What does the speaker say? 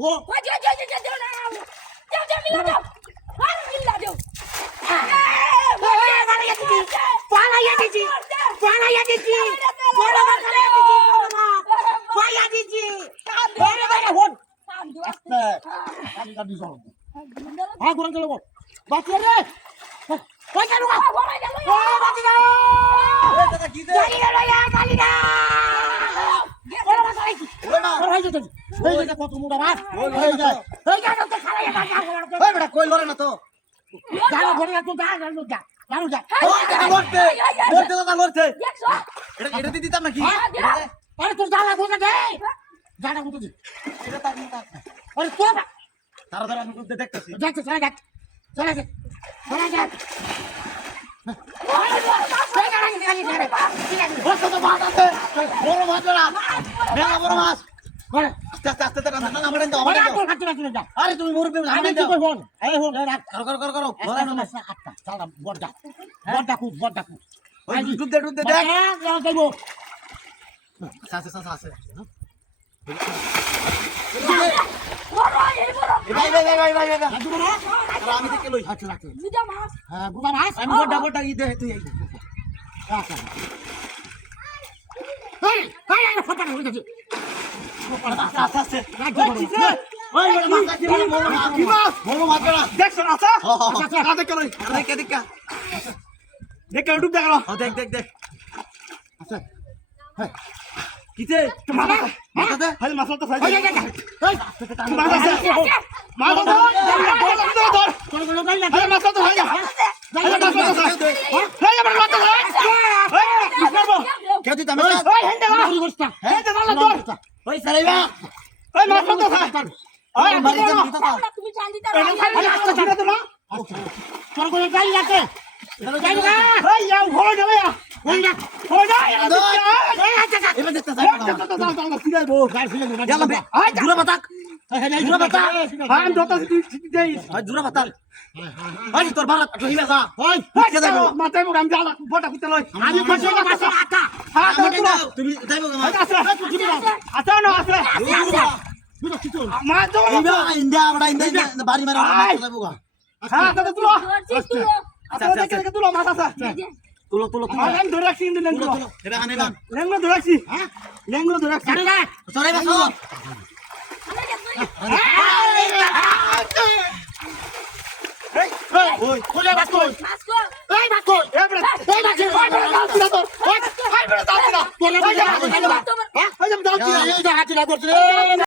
ও ওই যে যাও মিলা দাও আর মিলা দাও পালাইয়া দিছি বড় পালাইয়া দিছি বড় হন আস্তে কাটি চল হ্যাঁ ঘুরে চলো বাচ্চা রে ওই কেন ও বাচ্চা দাও দাদা কি দে গাড়ি গেল ইয়া গাড়ি না বড় বাচ্চা কি বড় হয়ে যেতে এই যে কত মোটা মাছ এই যে তো খালাইয়া বাচ্চা ওই বেটা কই লরে না তো যাও ঘরে তো যা যা ওই দাদা লড়তে দাদা লড়তে দেখছো এটা দিয়ে দিতাম নাকি আরে তোর জানা কোথা দে জানা কোথা দে এটা তার না আরে তোর তারা তারা আমি করতে দেখতেছি যাচ্ছে চলে যা বড় মাছ না বড় মাছ আস্তে আস্তে আস্তে না আমারে দাও আরে তুমি মুরব্বি আমারে দাও করো ওই দুধ দে দেখ সাসে সাসে ভাই আমি দেখে লই বুঝা মাছ আমি বড়টা ই দে তুই এই আস্তে ওই মাছ আছে কি মাছ বড় মাছ না দেখছ না আচ্ছা দেখে লই দেখে ডুব দেখো দেখ আচ্ছা কিতে তোমার মাথা দে হাই মাছ তো ফাই তুমি জান দিতা তোর ভাড়া মাথায় মুখ আমি জ্বালা বটা কুতে লই আমি তুমি যাইবো আচ্ছা না আছে মা তো ইন্ডিয়া বাড়ি মারা যাইবো হ্যাঁ দাদা তুলো তুলো আচ্ছা দেখে তুলো মাথা আছে তুলো আমি ধরে রাখছি লেঙ্গুলো এটা আনে না লেঙ্গুলো ধরে রাখছি হ্যাঁ লেঙ্গুলো ধরে রাখছি সরে বাসো ওই কোলে বাস কই মাছ কো এই বাস কই এই বড় এই বাস কই এই বড় দাও না তোলে বাস হ্যাঁ ওই যে দাও না এই যে হাতি লাগছে